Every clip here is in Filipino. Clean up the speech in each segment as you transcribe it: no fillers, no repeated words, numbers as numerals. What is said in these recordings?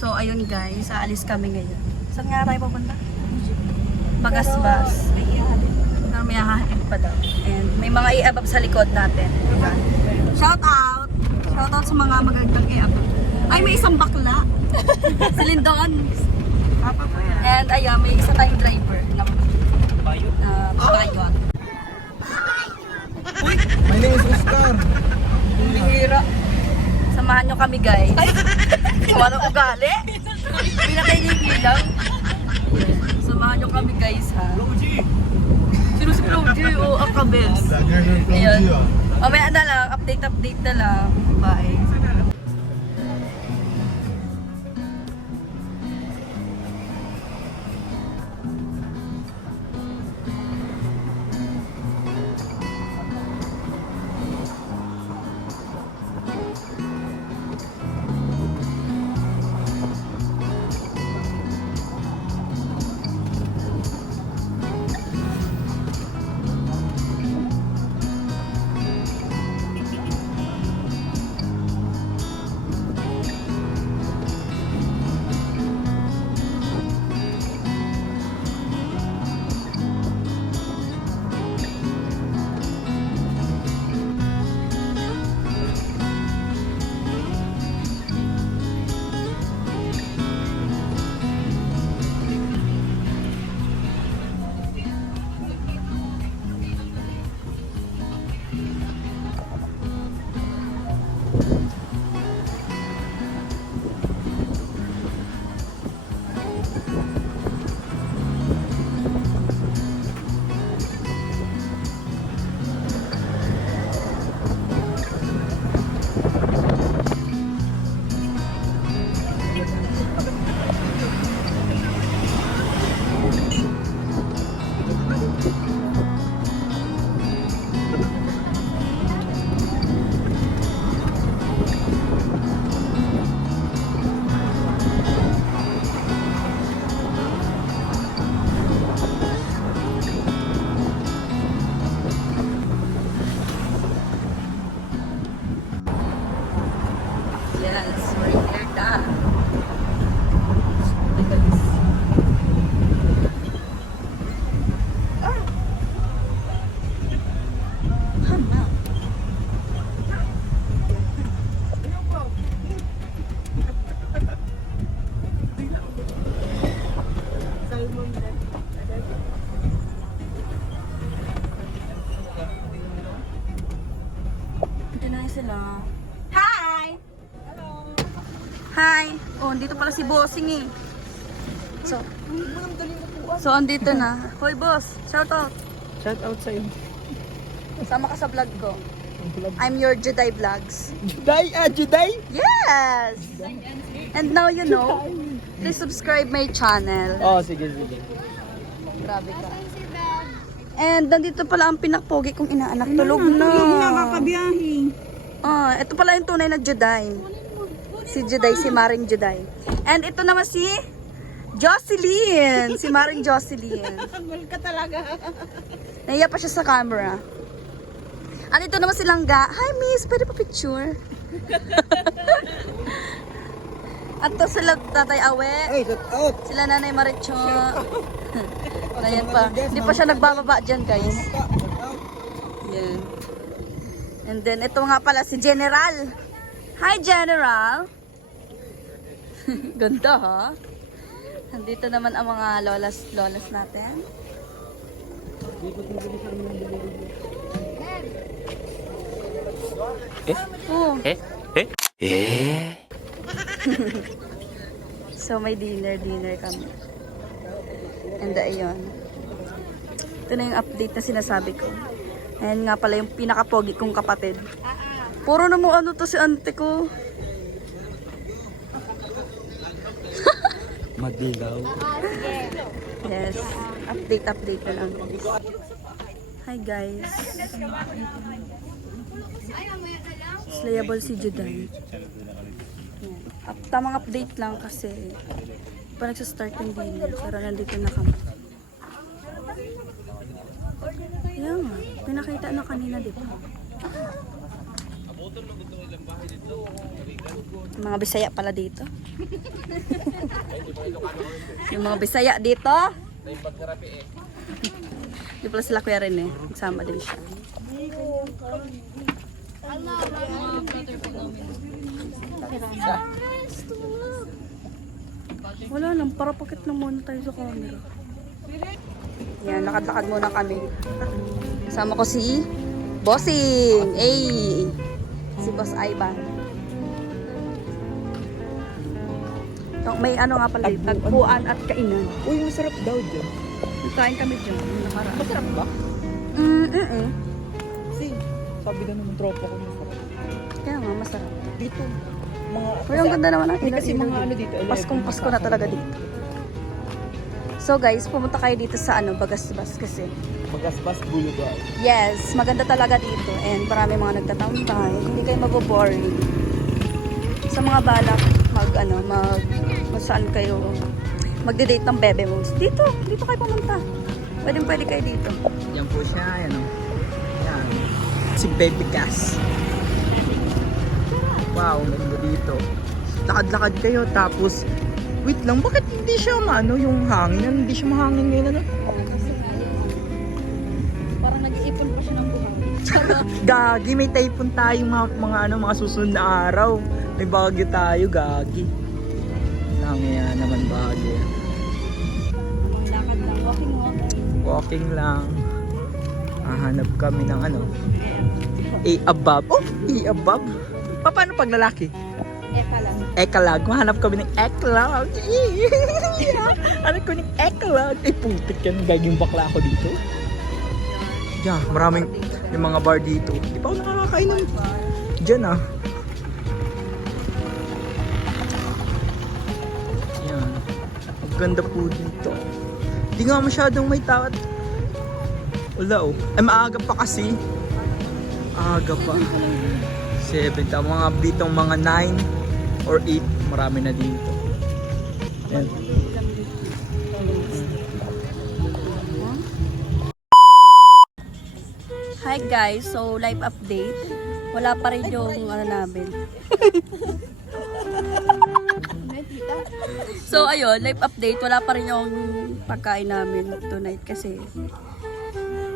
So, ayun guys, aalis kami ngayon. Saan nga tayo pupunta? Bagasbas. May hahatid pa daw. And may mga i-abab sa likod natin. Diba? Shout out! Shout out sa mga magagandang i-abab. Ay, may isang bakla. Si Lindon. And ayun, may isa tayong driver. Bayot. My name is Oscar. Bihira. Samahan nyo kami guys. Wala ugali. Pinakaigigilang. Samahan nyo kami guys ha. Sino si Claudia? O ang kabels. Ayun. Mamaya na lang. Update na lang. Bye. Yes, we're here na. Ito na sila. Hi! Hi! Oh, dito pala si Bossing eh. So andito na. Hoy boss, shout out. Shout out sa'yo. Sama ka sa vlog ko. I'm your Juday Vlogs. Juday? Juday? Yes! And now you know, please subscribe my channel. Oh, sige. Grabe ka. And nandito pala ang pinakpogi kong inaanak. Tulog na. Nakakabiyahe. Ah, ito pala yung tunay na Juday. Si Juday, si Maring Juday. And ito naman si Jocelyn. Si Maring Jocelyn. Mal ka talaga. Naiya pa siya sa camera. Andito naman silang ga. Hi miss, pwede pa picture? At to sila Tatay Awe. Hey, shout out. Sila Nanay Maricho. Ayan pa. Hindi pa siya nagbababa dyan guys. Yan. And then ito nga pala si General. Hi General. Ganda ha. Nandito naman ang mga lolas natin. Oh. So may dinner kami. And ayun. Ito na yung update na sinasabi ko. Ayan nga pala yung pinakapogi kong kapatid. Puro na mo ano to si ante ko. Madilaw. Yes. Update na lang. Hi guys. Slayable si Juday. Tamang update lang kasi pa nagsastart yung dinner. Pero nandito na kami. Ayan nga. Pinakita na kanina, di ba? Mga Bisaya pala dito. Yung mga Bisaya dito. Di pala sila Kuya Ren eh. Nagsama din siya. Wala lang, para pakit lang muna tayo sa camera. Yan, lakad-lakad muna kami. Kasama ko si Bossing. Ay, si Boss Ivan. May ano nga pala, tagpuan at kainan. Uy, masarap daw dyan. Kain kami dyan. Nakaraan. Masarap ba? Kasi, sabi na naman tropa ko masarap. Kaya nga, masarap. Dito, mga... Pero ang ganda naman natin. Hindi kasi mga ano dito. Paskong-pasko na talaga dito. So guys, pumunta kayo dito sa Bagasbas kasi. Bagasbas Boulevard. Yes, maganda talaga dito. And marami mga nagtatambay. Hindi kayo maboboring. Sa mga balak, saan kayo magde-date ng bebe mo. Dito kayo pumunta. Pwede kayo dito. Yan po siya, yan o. Yan. Si Baby Cass. Wow, ganda dito. Lakad-lakad kayo, tapos, wait lang, bakit hindi siya yung hangin? Hindi siya mahangin ngayon, ano? Parang nag-iipon pa siya ng buhang. Gagi, may typhoon tayo mga susunod na araw. May bagyo tayo, gagi. Lang naman bagyo. Lakad lang, walking. Walking lang. Hahanap kami ng A above. Oh, A above. Paano pag lalaki? Eka lang. Ekalag. Mahanap kami ng ekalag. Hanap ko ng ekalag. Ay, putik yan. Gaging bakla ako dito. Yeah, maraming yung mga bar dito. Di pa ako nakakakain ng dyan Yan. Ang ganda po dito. Di nga masyadong may tao. Wala Ay, maaga pa kasi. Aga pa. 7. Mga bitong mga 9 or 8. Marami na dito. Yan. Hi guys, so live update. Wala pa rin yung namin. So ayun, live update. Wala pa rin yung pagkain namin tonight kasi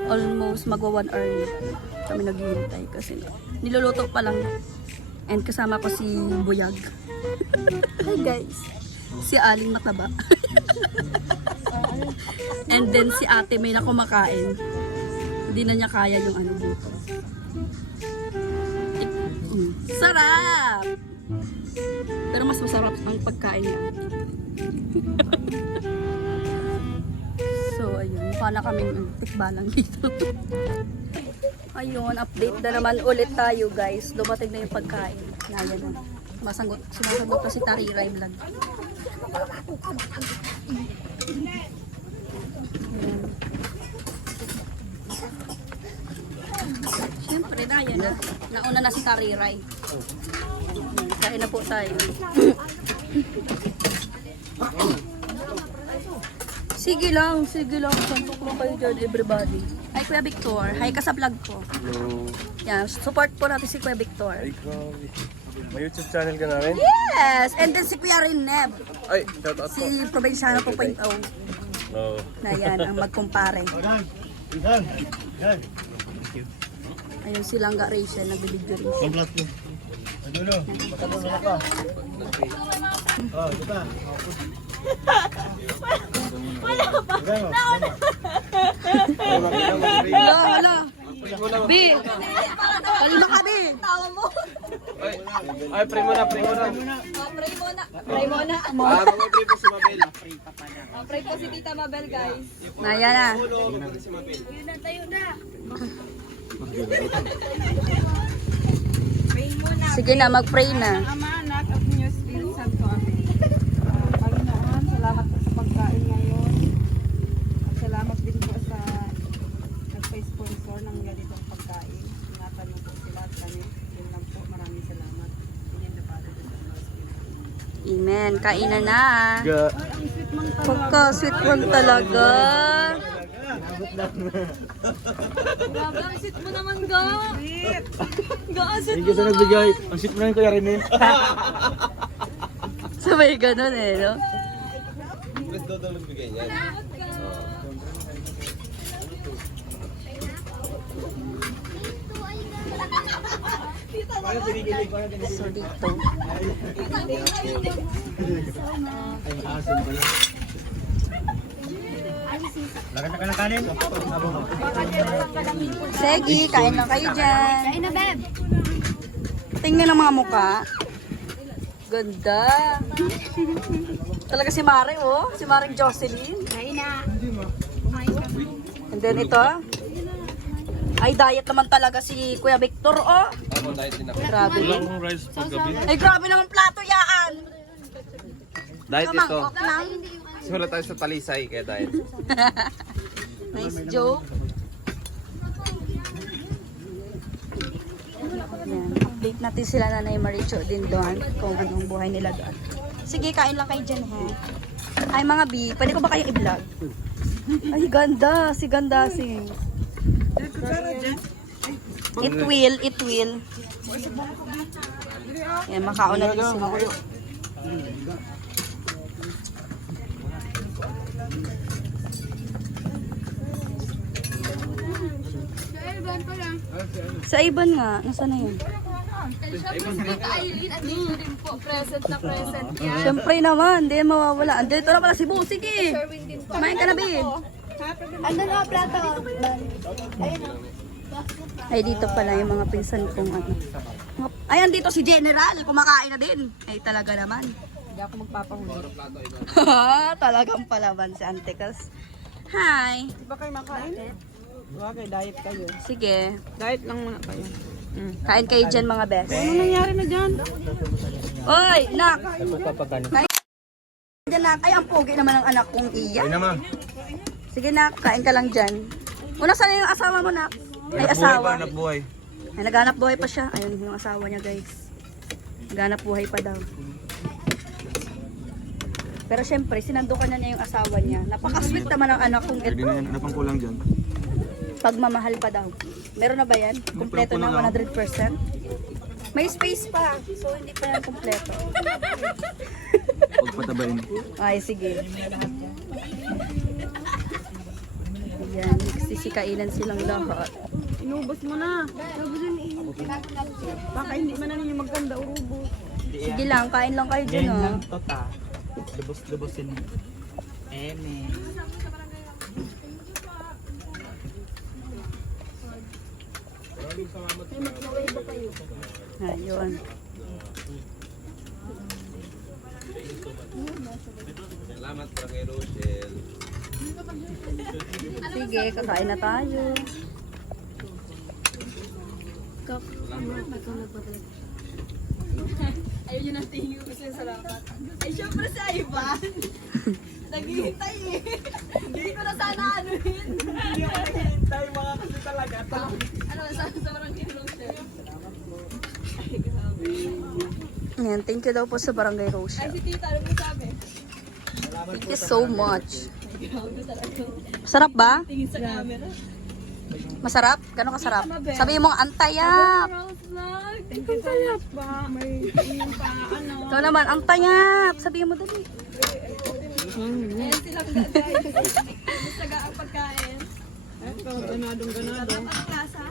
almost magwa 1 hour kami naghihintay kasi niluluto pa lang. And kasama ko si Buyag. Hi guys. Si Aling Mataba. And then si Ate May na kumakain. Hindi na niya kaya yung dito. Sarap! Pero mas masarap ang pagkain niya. So, ayun. Mukha na kaming tikbalang dito. Ayun, update na naman ulit tayo guys. Dumating na yung pagkain. Ayan na. Sumasagot na si Tariray Vlog. Siyempre na, yan na. Nauna na si Tariray. Kain na po tayo. Sige lang. Santok lang kayo dyan, everybody. Hi Kuya Victor. Hi ka sa vlog ko. Hello. Yan, support po natin si Kuya Victor. Ay, grabe. May YouTube channel ka na rin? Yes! And then si Kuya Rineb. Ay, shout out po. Si Provinciano 2.0. Oo. Na yan, ang magkumpare. Ayun si Langga Rachel, nagbibidyo rin siya. Pablat mo. Ano? Patalo na ka. Oh, diba? Hala. B! Palima ka, B! Tawa mo. Ay, pray mo na. Pray muna. Mga pray po si Mabel. Pray po si Tita Mabel, guys. Naya na. Sige na, mag-pray na. Ama, anak, of New Spirit, Santo Amen. Panginoon, salamat po sa pagkain ngayon. At salamat din po sa nagpa-sponsor ng ganitong pagkain. Ingatan mo po sila at kami. Yun lang po, maraming salamat. Yun the Father, the Son, and the Spirit. Amen. Kainan na. Ga. Ang sweet mang Pagka-sweet lang talaga. Grabe, ang sweet mo naman, ga. Ga, ang sweet Thank mo you sa naman. nagbigay. Ang sweet mo na yung Kuya Rene. Sabay ganun eh, no? Mas daw nagbigay yan. So dito. Lagyan ka ng kanin. Sige, kain lang kayo dyan. Kain na, Beb. Tingnan ang mga mukha. Ganda. Talaga si Mare, oh. Si Maring Jocelyn. Kain na. And then ito. Ay, diet naman talaga si Kuya Victor, oh. Ako, diet din ako. Grabe. Akong rice paggabi. Ay, grabe naman plato yaan. Diet Kamang, ito. okay lang. Wala tayo sa talisay kaya diet. Nice joke. Yan. Update natin sila Nanay Maricho din doon kung anong buhay nila doon. Sige, kain lang kayo dyan, ha? Ay, mga B, pwede ko ba kayo i-vlog? Ay, ganda. Si ganda si. It will, it will. Yan, makauna din sila. Sa Iban nga, nasa na yun? Present na present yan. Siyempre naman, hindi yan mawawala. Andito na pala si Bu, sige. Kumain ka na, Bin. Andun na, plato. Ay, dito pala yung mga pinsan kong ano. Ay, andito si General, kumakain na din. Ay, talaga naman. Hindi ako magpapahuli. Talagang palaban si Anticals. Hi. Di ba kayo makain? Bagay, diet kayo. Sige. Diet lang muna kayo. Kain kayo dyan, mga best. Ano nangyari na dyan? Oy, nak. Pagpapagano. Dyan, nak. Ay, ang pogi naman ng anak kong iya. Ay naman. Sige, nak. Kain ka lang dyan. Una, sana yung asawa mo, nak? Ay, asawa. Buhay. Ay, naghanap buhay pa siya. Ayun yung asawa niya, guys. Naghanap buhay pa daw. Pero syempre, sinandukan na niya yung asawa niya. Napaka-sweet naman ang anak kong Pwede ito. na yan. Ano pang kulang dyan? Pagmamahal pa daw. Meron na ba yan? Kompleto na 100%? May space pa. So, hindi pa yan kompleto. Pagpatabain. Ay, sige. Ayan, sisikainin silang lahat. Inubos mo na. Baka hindi man na ninyo magkanda urubos. Sige lang, kain lang kayo dyan, oh. Tota. Lubos-lubosin mo. Eme. Ayun. Salamat para kay Rochelle. Sige, kakain na tayo. Ayun yun ang tingin ko siya salamat. Ay, syempre si Ivan. Naghihintay eh. Hindi ko na sana anuhin. Hindi ako naghihintay mga kasi talaga. Ano, sa barangay Rochelle. Ayan, thank you daw po sa Barangay Ay, Rochelle. si Tita, ano mo sabi? Thank you so much. Masarap ba? Tingin sa camera. Masarap? Gano'ng kasarap? Sabi mo, antayap! Rose vlog. Thank you so much ba? May yung pa ano. Ikaw naman, antayap! Sabi mo dali. Ayan silang guys. Gusto ga ang pagkain. Ito, ganadong-ganado. Ang lasa.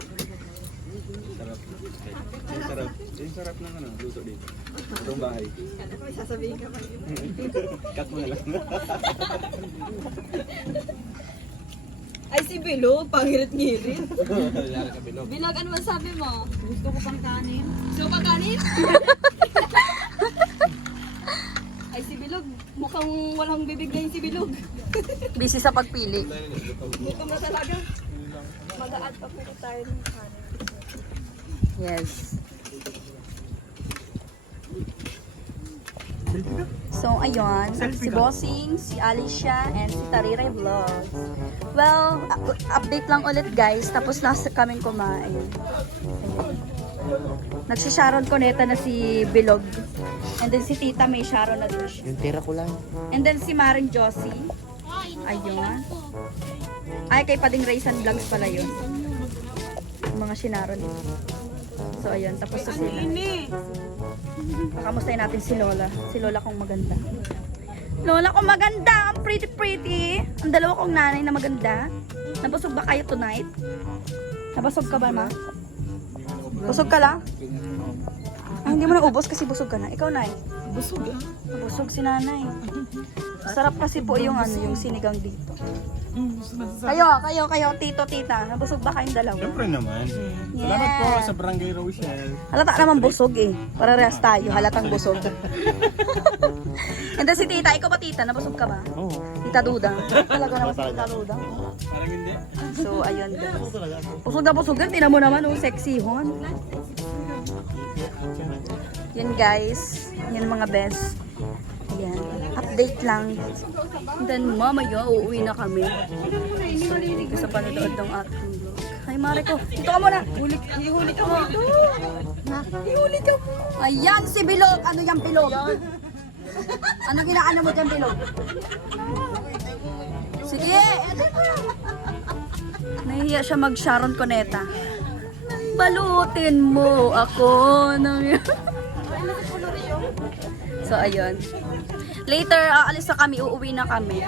Yung sarap ng ano, luto dito. Itong bahay. Kala ko sasabihin ka pa. Cut mo na lang. Ay, si Bilo, pangirit-ngirit. Yari ka bilog. Bilog, ano man sabi mo? Gusto ko pang kanin. So, pagkanin? Ay, si Bilog, mukhang walang bibig na yung si Bilog. Busy sa pagpili. Gutom na talaga. Mag-a-add pa po tayo ng kanin. Yes. So, ayun. Si Bossing, si Alicia, and si Tariray Vlogs. Well, update lang ulit guys. Tapos nasa kaming kumain. Ayun. Nagsi-Sharon Cuneta na si Bilog. And then si Tita May Sharon na din siya. Yung tira ko lang. And then si Maring Josie. Ayun. Ay, kay Pading Raisan Vlogs pala yun. Yung mga sinaro nito. So, ayun. Tapos na sila. Kamustahin natin si Lola. Si Lola kong maganda. Lola kong maganda! Ang pretty! Ang dalawa kong nanay na maganda. Nabusog ba kayo tonight? Nabusog ka ba, ma? Busog ka lang? Ay, hindi mo na ubos kasi busog ka na. Ikaw, Nay? Busog ah. Busog si nanay. Sarap kasi po yung yung sinigang dito. Kayo, tito, tita. Nabusog ba kayong dalawa? Siyempre naman. Yeah. Salamat po sa Barangay Rochelle. Halata naman busog eh. Parehas tayo, halatang busog. And then si tita, ikaw ba tita? Nabusog ka ba? Oo. Tita Dudang. Talaga naman si tita Dudang. Parang hindi. So, ayun guys. Busog na busog yan. Tingnan mo naman, oh, sexy hon. Yun guys. Yan mga best. Ayan. Update lang. And then mamaya, uuwi na kami. So, hindi ko sa panonood ng ating vlog. Hi Mariko, dito ka muna. Ihuli ka mo. Ihuli ka mo. Ayan si Bilog. Ano yung Bilog? Ano ginaano mo dyan, Bilog? Sige. Nahihiya siya mag Sharon Cuneta. Balutin mo ako ng... So, ayun. Later, aalis na kami, uuwi na kami.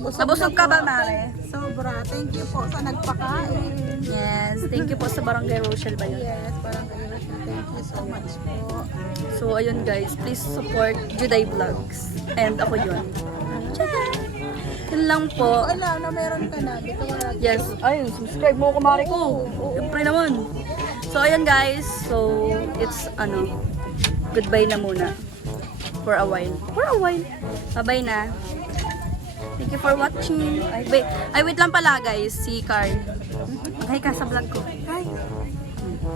Nabusog ka ba, Mare? Sobra. Thank you po sa nagpakain. Yes, thank you po sa Barangay Rochelle ba yun? Yes, Barangay Rochelle. Thank you so much po. So, ayun guys, please support Juday Vlogs. And ako yun. Yun lang po. Wala na meron ka na. Dito wala. Yes, ayun, subscribe mo ako, Mare ko. Siyempre naman. So, ayun guys. So, it's, goodbye na muna. For a while. Bye-bye na. Thank you for watching. Ay, wait lang pala guys. Si Carl. Hi ka sa vlog ko. Hi.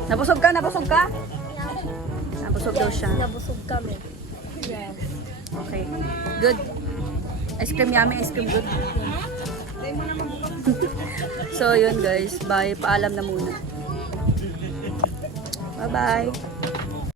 Nabusog ka? Nabusog daw siya. Nabusog kami. Yes. Okay. Good. Ice cream yummy, ice cream good. So, yun guys. Bye. Paalam na muna. Bye-bye.